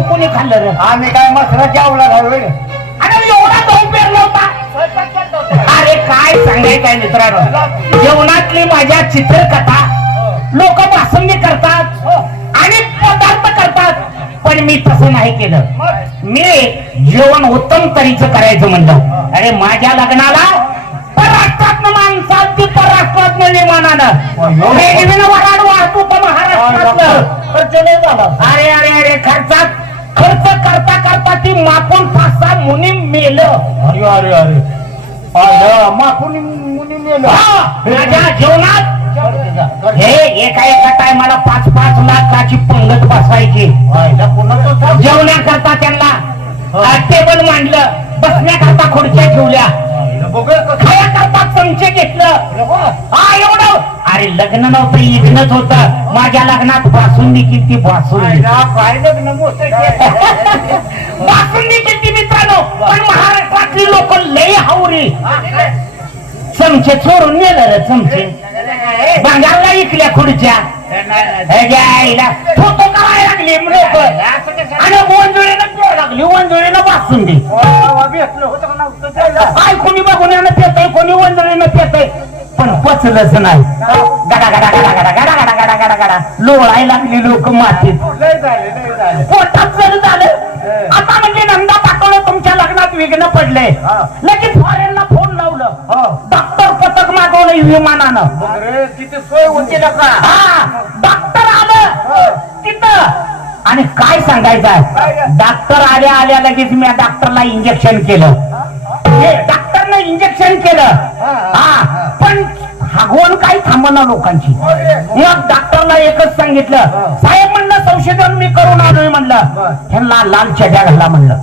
गहू कोणी खाल्लं रे? आम्ही काय मसरा जेवला नाही होय. अरे एवढा गहू पेरला होता. अरे काय सांगायचंय मित्रांनो? जेवणातली माझ्या चित्रकथा लोक बासुंदी करतात आणि पदार्थ करतात. पण मी तसं नाही केलं. मी जेवण उत्तम तऱ्हेचं करायचं म्हणलं. अरे माझ्या लग्नाला परराष्ट्रात परराष्ट्रात विमानानं रेल्वेनं वराड वाहतूक महाराष्ट्रातलं. अरे अरे अरे खर्चात खर्च करता करता ती मापून पाच सहा मुनी मेलं. अरे अरे अरे. मुनी हा, माझ्या जेवणात? हे एका एका टायमाला पाच पाच लाखाची पंगत बसवायची आईला कोणाचं सांग? जेवण्याकरता त्यांना टेबल मांडलं बसण्याकरता खुर्च्या ठेवल्या. आईला कसं. खायाकरता चमचे घेतलं. बघा. हा एवढं अरे लग्न नव्हतं इग्नच होत. माझ्या लग्नात बासुंदी किती बासुंदी काय लग्न. बासुंदी किती मित्रांनो पण महाराष्ट्रातली लोक लय हावरी. चमचे चोरून नेलं रे चमचे. भांगारला इकल्या खुर्च्या. हे फोटो करायला लागली लोक. आणि वंजुळीनं प्यायला लागली वंजुळीनं बासुंदी नव्हतं त्याला? काय कोणी बघून पेतय कोणी वंजुळीनं पेतय. पण पचलंच नाही. गडा गडा गडा गडा गडा गडा गडा गडा गडा लोळाय लागली लोक मातीत. पोटात जर झालं आता म्हणजे नंदा पाठवलं तुमच्या लग्नात विघ्न पडले. हा. लगेच फॉरेनला फोन लावलं. हो. डॉक्टर पथक मागवलं विमानानं. किती सोय होती हा डॉक्टर आलं. तिथं. आणि काय सांगायचं? डॉक्टर आल्या आल्या लगेच मी डॉक्टरला इंजेक्शन केलं. हे. डॉक्टरनं इंजेक्शन केलं. हा पण हागवण काही थांबना लोकांची. मग डॉक्टरला एकच सांगितलं साहेब म्हणलं संशोधन मी करून आलोय म्हणलं. ह्यांना लाल चड्या घाला म्हणलं.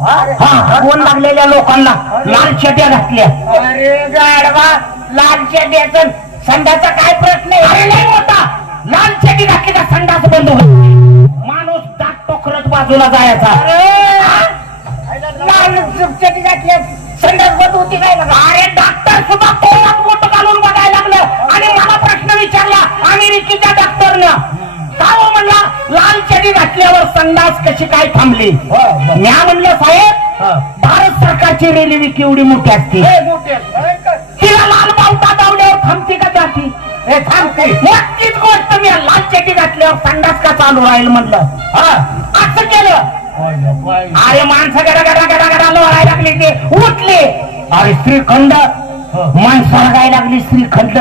हा हागवण लागलेल्या लोकांना लाल चड्या घातल्या. अरे गाडवा लाल चड्याचं संडाचा काय प्रश्न अरे नाही मोठा. लाल चड्डी घातली का संडास बंद होईल? माणूस दाट टोकरत बाजूला जायचा. लाल चड्डी घातल्या बंद होती बघा अरे डॉक्टर सुद्धा तोंडात बोट घालून बघायला लागलं. आणि मला प्रश्न विचारला अमेरिकेच्या डॉक्टरनं हो म्हणला लाल चडी घातल्यावर संडास कशी काय थांबली? म्या म्हणलं साहेब भारत सरकारची रेल्वे केवढी मोठी असते? तिला लाल बावटा दावल्यावर थांबते का जाती? हे थांबते. नक्कीच गोष्ट मी लाल चटी घातल्यावर संडास का चालू राहील म्हणलं? असं केलं. अरे माणसं गडा गडा गडा गडा लोळायला लागली ते. उठले. अरे श्रीखंड. माणसाला काय लागली श्रीखंड.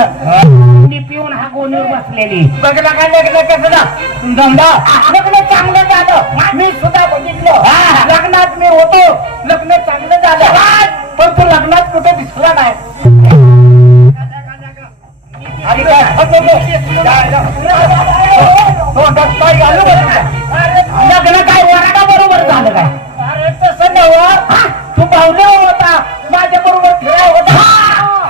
पिऊन हा गोणीवर बसलेली. बघला काय लग्न कसं धंदा लग्न चांगलं झालं. मी सुद्धा बघितलं. लग्नात मी होतो. लग्न चांगलं झालं. पण तू लग्नात कुठे दिसला नाही? लग्न काय? वराडा बरोबर झालं काय? तसं नव्ह. तू पाहुणे होता माझ्या बरोबर फिराय होता.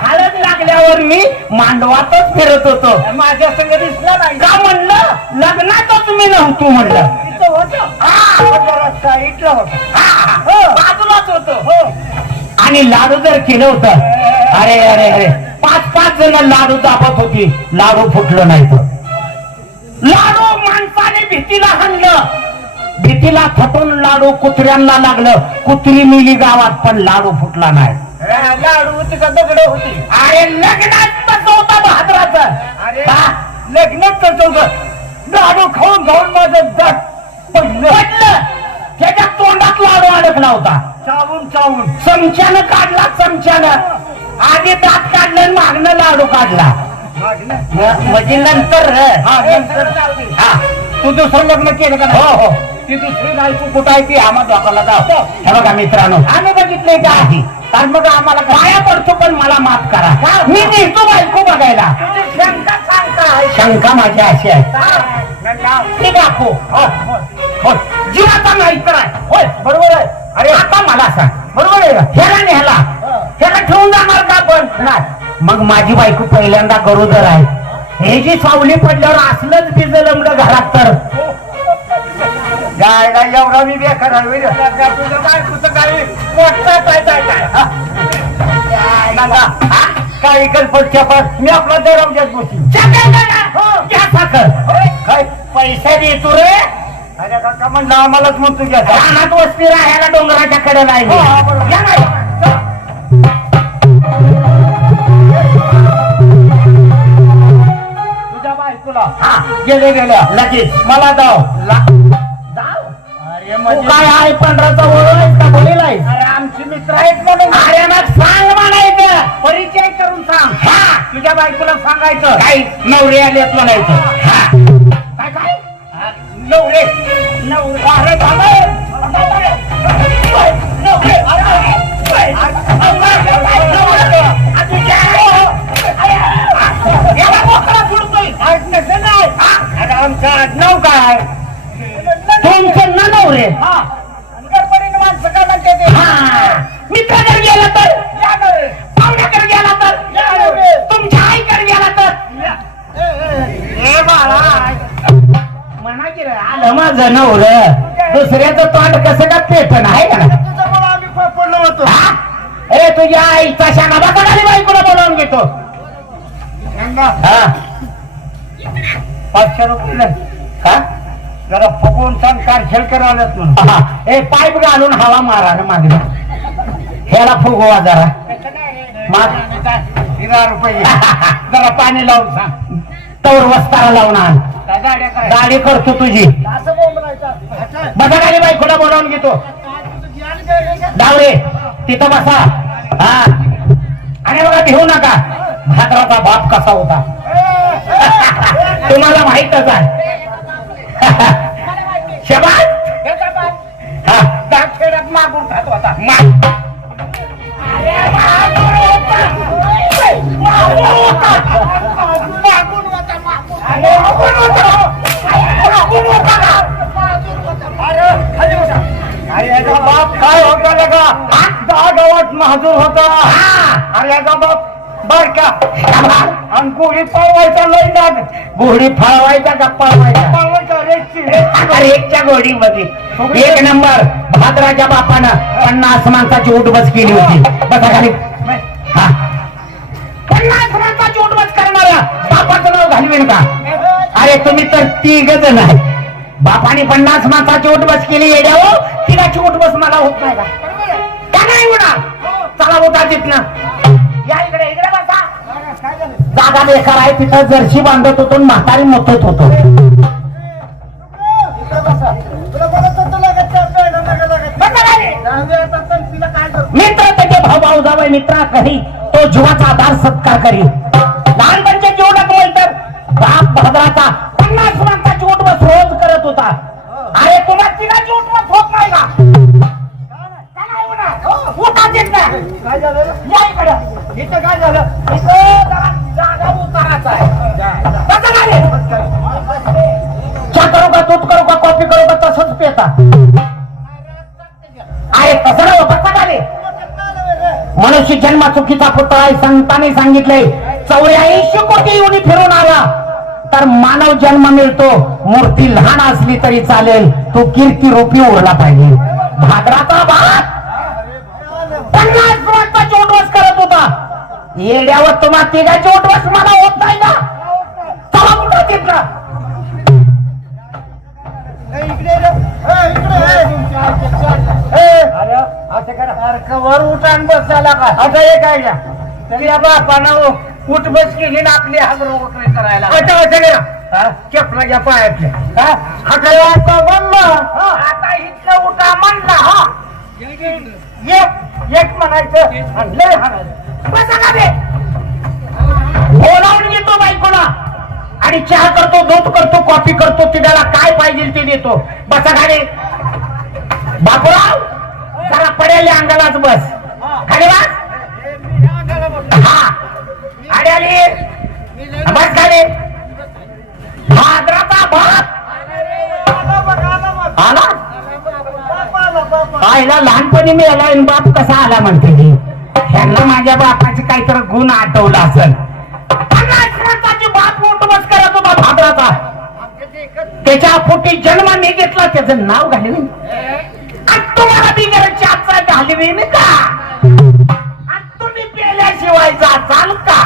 हळद लागल्यावर मी मांडवातच फिरत होतो. माझ्या संग दिसला नाही. का म्हणलं? लग्नातच मी नव्हतो म्हणलं. इथं होतं. हा, होता. हा, हो. बाजूलाच होतो. आणि लाडू जर केलं होतं. अरे अरे अरे. पाच पाच जण लाडू दाबत होती. लाडू फुटलं नाही तर. लाडू माणसाने भीतीला हाणलं. भीतीला थटून लाडू कुत्र्यांना लागलं. कुत्री मिली गावात पण लाडू फुटला नाही. रा- लाडू होती का दगड होती. अरे लग्नात होता अरे? लग्नात होतं लाडू खाऊन खाऊन माझं दात पडलं. त्याच्या तोंडात लाडू अडकला होता. चावून चावून. चमच्यानं काढला चमच्यानं. आधी दात काढलं मागणं लाडू काढला. म्हणजे नंतर. हा, तू दुसरं लग्न केलं का हो? हो. ती दुसरी बायको कुठं आहे ती आम्हा दोघाला जाऊ. हे बघा मित्रांनो आम्ही बघितलंय का? नाही. तर मग आम्हाला काय पाया पडतो पण मला माफ करा. मी नेतो बायको बघायला. शंका शंका माझी अशी आहे. ते दाखव. हो, होय. जीवाचा नाही तर आहे. होय. बरोबर आहे. अरे आता मला सांग. बरोबर आहे का? ह्याला न्याला ह्याला ठेवून जाणार का पण नाही. मग माझी बायको पहिल्यांदा गरोदर आहे. हे जी सावली पडल्यावर असलंच बिजलमलं घरात तर. गायला एवढा मी बेकार आहे होय रे. तुझं काही मोठं काय काय काय हा? हा? काही पास मी आपला दरवाज्यात बसी चहा घ्या साखर काय पैसे देतो रे अरे काका म्हणलं आम्हालाच म्हणतो घ्या रानात वस्ती राहायला डोंगराच्या कडेला हो, हा, बरोबर. आहे या ना. तुझ्या बायकोला हा गेले गेल्या लगेच मला जाव जाऊ. तू काय आहे पंधराचा ओळख आहेस का बोलीला आहेस? अरे आमचे मित्र आहेत म्हणून अरे मग सांग म्हणायचं परिचय करून सांग. हा. तुझ्या बायकोला सांगायचं. काय? नवरे आलेत म्हणायचं. हा. काय काय? नवरे. नवरे. अरे थांबा. हा. गडबडीने माणसं काय म्हणते ते? मित्राकडे गेला तर? या. पाहुण्याकडे गेला तर. तुमच्या आईकडे गेला तर. ए बाळा. म्हणा की रे, आलं. माझं नवर. दुसऱ्याचं तोंड कसं का पेटन आहे का? नाही? तुझ्यामुळं आम्ही पडलो होतो. हा? ए तुझ्या आईचा शाना बघा बायकोला बोलावून घेतो. गंगा, हा. पाचशे रुपये. हा? जरा फुगून सांग कारखेल करावल्यात म्हणून. हा. ए पाईप घालून हवा मारा ना मागणी ह्याला फुगवा जरा. हजार रुपये जरा पाणी लावून सांग. तवर वस्तारा लावून आण. गाडी करतो तुझी. बघा गाडी बायकोला बोलावून घेतो. डावरे तिथं बसा. हा. आणि बघा भिवू नका. भाद्राचा बाप कसा होता. तुम्हाला माहितच आहे. बसा. अरे याचा बाप काय होता लगा दहा गावात महाजूर होता अरे याचा बाप बर का आणि गोळी पळवायचा लई नाग घोडी फळवायचा का पळवायचा रेकच्या घोडीमध्ये एक नंबर. भाद्राच्या बापानं पन्नास माणसाची उठबस केली होती. बसा खाली. हा. पन्नास माणसाची उठबस करणारा बापाचं नाव घालवेन का? अरे तुम्ही तर तिघ जण आहे बापाने पन्नास माणसाची उठबस केली येड्यावर तिघाची उठबस मला होत नाही का? का नाही होणार? चला उठा तिथनं. या इकडे इकडे बसा. काय झालं? जागा बेकार आहे तिथं जर्शी बांधत होतो आणि म्हातारी मोठत होतो. मित्र त्याचे भाऊ भाऊ जावय मित्रा करी तो जीवाचा आधार सत्कार करी लहानपणच्या जीवनात बोल तर? बाप भद्राचा वर्षी जन्म चुकीचा पुतळा आहे. संतांनी सांगितले चौऱ्याऐंशी कोटी येऊन फिरून आला. तर मानव जन्म मिळतो. मूर्ती लहान असली तरी चालेल. तो कीर्ती रूपी उरला पाहिजे. भाद्राचा भात. पन्नास वर्षाची उठवस करत होता. येड्यावर तुम्हा तिघाची उठवस मला होत नाही ना. चला कुठं तिथं इकडे इकडे अरे असं करा. सारखं वर उठान बस झाला का? आता हे काय घ्या तरी या बापानं उठ बस केली ना आपली हात रोकडी करायला. आता असं करा. चपला घ्या पायातल्या. हा? आता आता बंद. आता इथलं उठा म्हणला. हा. एक एक म्हणायचं आणि लय हाणायचं. बसा खाली. बोलावून घेतो बायकोला. आणि चहा करतो दूध करतो कॉफी करतो तिला काय पाहिजे ते देतो. बसा खाली बापूराव! जरा पडेल अंगालाच बस. खाली बस. हा. आली बस खाली. भाद्राचा भात. आला? आईला लहानपणी मी आला आणि बाप कसा आला म्हणते ती ह्यांना माझ्या बापाची काहीतरी गुण आठवला असेल. बाप उठबस करत होता भाद्राचा त्याच्या पोटी जन्म मी घेतला त्याचं नाव घालवीन. घालवीन का आणि तुम्ही पेल्याशिवाय जाचाल का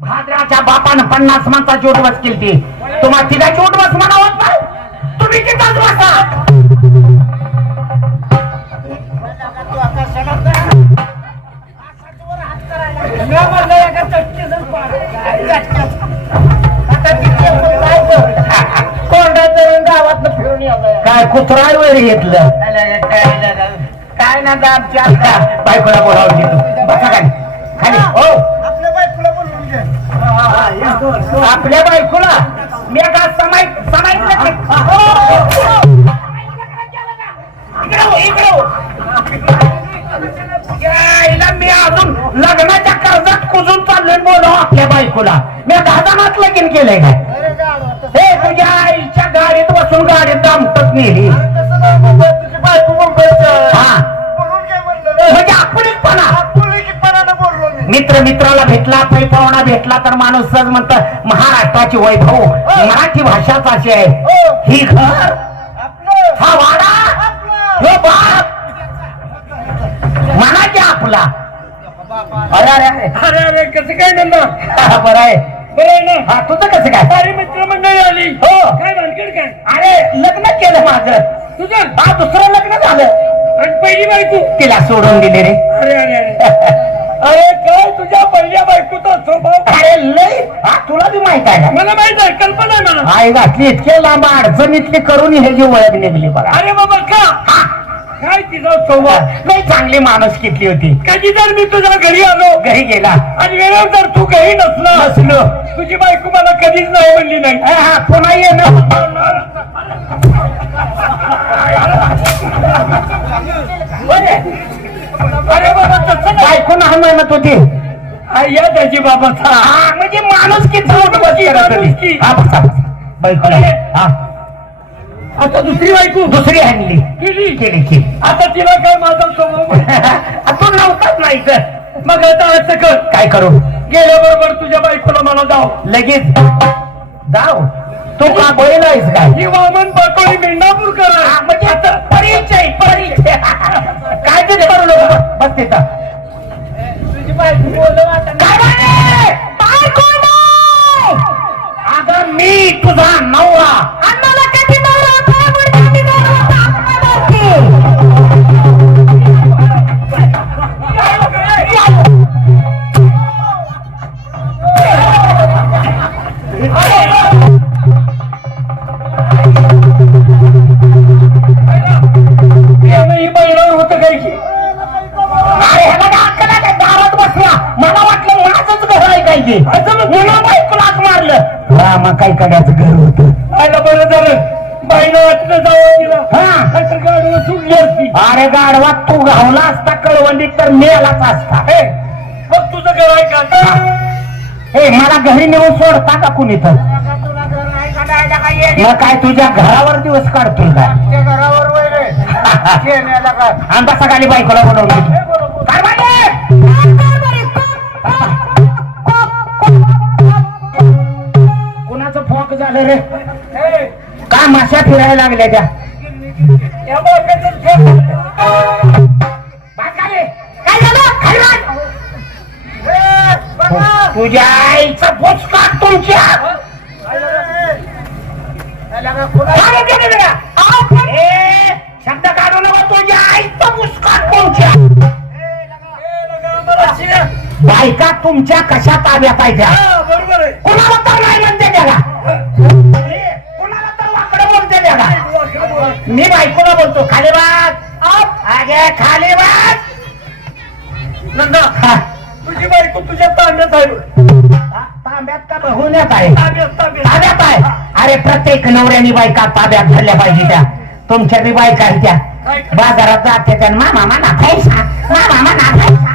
भाद्राच्या बापानं पन्नास माणसाची उठबस केली ती तुम्हाला तिघाची उठबस म्हणा होत नाही तुम्ही बैठकीचाच बसा तू आता सणात जा. असाच वर हात करायला. मी म्हणलं एका चटकीचं पाड. काय झटक्यात. आता तिथे पण जायचं. कोंडा धरून गावातनं फिरून यायचं. काय कुत्रा वगैरे घेतलं काय ना आता बायकोला बसा खाली. खाली. हो. आपल्या बायकोला बोलवून घे. आपल्या बायकोला. मी आता समाय समायितलं की- हो, हो. इकडे इकडे. यायला मी अजून लग्नाच्या कर्जात कुजून चाललोय बोलाव आपल्या बायकोला. मी दादानात लगीन केलंय काय? हे तुझ्या आईच्या गाडीत बसून गाडीत दामटत नेली. मित्र मित्राला भेटला पै पाहुणा भेटला तर माणूस सहज म्हणत महाराष्ट्राची वैभव मराठी भाषाच अशी आहे. हो. घर. हा वाडा. हे बाप. की आपला. अरे अरे अरे. अरे कसं काय नंदा? बरं आहे. बरं आहे ना? हा तुझं कसं काय? अरे मित्र मंडळी आली. हो. काय भानगड काय? अरे लग्न केलं माझं. तुझं? हा दुसरं लग्न झालं. आणि पहिली बायको तिला सोडून दिले रे. अरे अरे अरे. अरे काय तुझ्या पहिल्या बायकोचा स्वभाव? अरे लय हा तुला बी माहीत आहे मला माहीत आहे कल्पना आहे मला आई घातली इतके लांब अडचणीतली करून हे जी ओळख निघली बघा. अरे बाबा का काय तिचा स्वभाव? लय चांगली माणूस किती होती. कधी जर मी तुझ्या घरी आलो घरी गेला. आणि वेळेवर जर तू घरी नसला बसलो तुझी बायको मला कधीच नाही म्हणली नाही. हा, हा, पुन्हा ये ना अरे बाबा तसं नाही बायको नाही म्हणत होती हा, या त्याची बाबाचा. हा म्हणजे माणूस किती मोठं बस माणुसकी. हा बसा बसा. बायको हा. आता दुसरी बायको. दुसरी आणली. केली. केली केली. आता तिला काय माझा स्वभाव माहीत. तू नव्हताच नाही तर मग आता असं कर. काय करू? गेल्याबरोबर तुझ्या बायकोला मला जाऊ लगेच. जाऊ तू का बैल आहेस काय? ही वामन पाटोळी मेंढापूर करा हा, म्हणजे आता परिचय परिचय. काय ते करू नको? बस तिथं. काय! अगं मी तुझा नवरा. आम्हाला कधी नवरा? होता? मुलगा नवरा होता, आम्हाला माहिती. मग काय कड्याचं घर होत. आयला बरं झालं. बाईनं वाटलं जावं तिला हा. असं गाडीवर सुटली असती. अरे गाडवा तू गावला असता कळवंडीत तर मेलाच असता. हे, मग तुझं घर आहे का? हे. मला घरी नेऊन सोडता का कुणी तर? मग काय तुझ्या घरावर दिवस काढतोय काय घरावर वैरे आणि बसा खाली बायकोला बोलवून फिरायला लागल्या त्या. तुझ्या आईचा भोसका तुमच्या. शब्द काढू नका तुझ्या आईचा भुसका तुमच्या. बायका तुमच्या कशा बरोबर आहे. कुणाला मी बायकोला बोलतो खाली बाग खाली बाग नंदा. तुझी बायको तुझ्या तांब्यात आहे. ताब्यात का बहुण्यात आहे? ताब्यात आहे? अरे प्रत्येक नवऱ्यानी बायका ताब्यात धरल्या पाहिजे त्या. तुमच्या बी बायका आहेत त्या? बाजारात जाते त्या. मामा म्हणा पैसा मामा म्हणा पैसा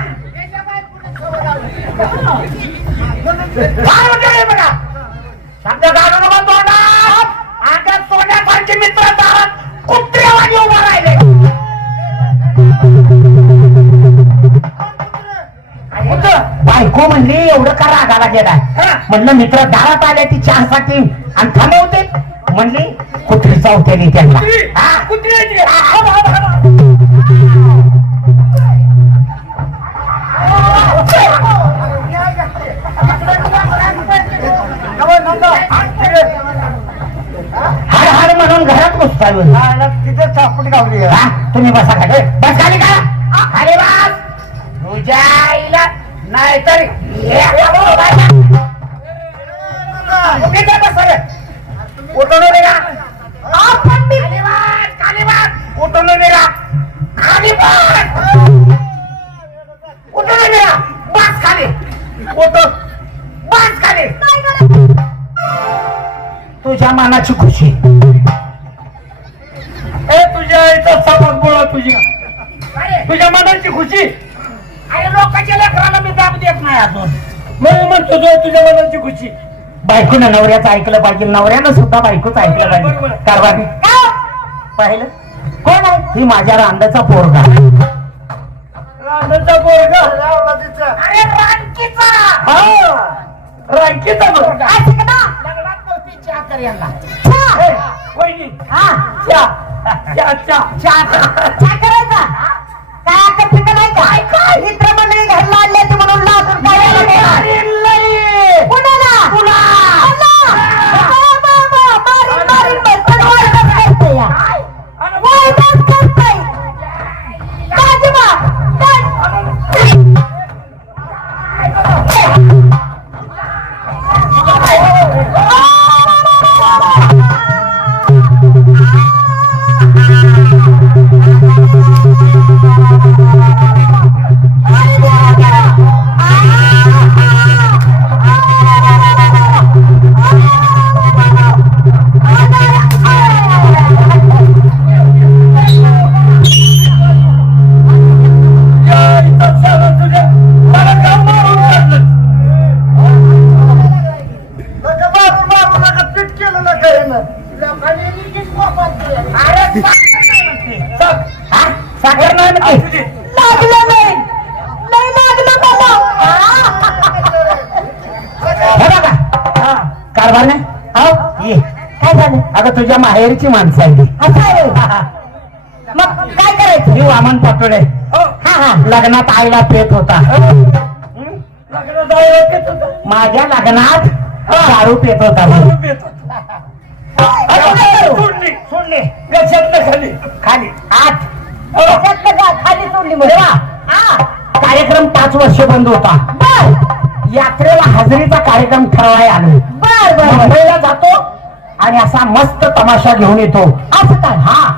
बायको म्हणली एवढं का रागाला गेला म्हणलं मित्र दारात आले ती चहासाठी. आणि थांबवते. म्हणली कुत्री चावतेली त्यांना. हाड हाड म्हणून घरात आला तिथे सापड गावली तुम्ही बसा खाली. बस खाली का? खाली बस. तुझ्या आईला नाहीतर उठून उभे का खाली बस खाली बस उठून उभे का? खाली बस उठून का? बस खाली. उठून. बस खाली. तुझ्या मनाची खुशी. ए तुझ्या आईचा सबक बोला तुझ्या. तुझ्या मनाची खुशी. अरे लोकांच्या लेकराला मी दाब देत नाही अजून. मग म्हणतो तुझ्या मनाची खुशी. बायकोनं नवऱ्याचं ऐकलं पाहिजे. नवऱ्यानं सुद्धा बायकोच ऐकलं पाहिजे. बरोबर. कारभारी. पाहिलं? कोण आहे? ही माझ्या रांदाचा पोरगा. रानाचा पोरगा? अरे रानकीचा हा रांकीचा पोरगा. लग्नात नव्हती चहा कर यांना वहिनी. चा चा चा अरे अगं तुझ्या माहेरची माणसं आहे ती. हा, हा. मग काय करायचं? मी वामन पाटोळे. हो, हा हा. लग्नात आईला पेत होता. माझ्या लग्नात दारू पेत होता दारू पेत होता. अरे, दारू. सोडली. सोडले. गच्च्यातनं खाली. खाली. आठ. त्याच्यातलं जा, खाली सोडली मग तेव्हा हा. कार्यक्रम पाच वर्ष बंद होता. बर. यात्रेला हजेरीचा कार्यक्रम ठरवाय आलो. बर बर बर. मुंबईला जातो. आणि असा मस्त तमाशा घेऊन येतो. असं काय? हा.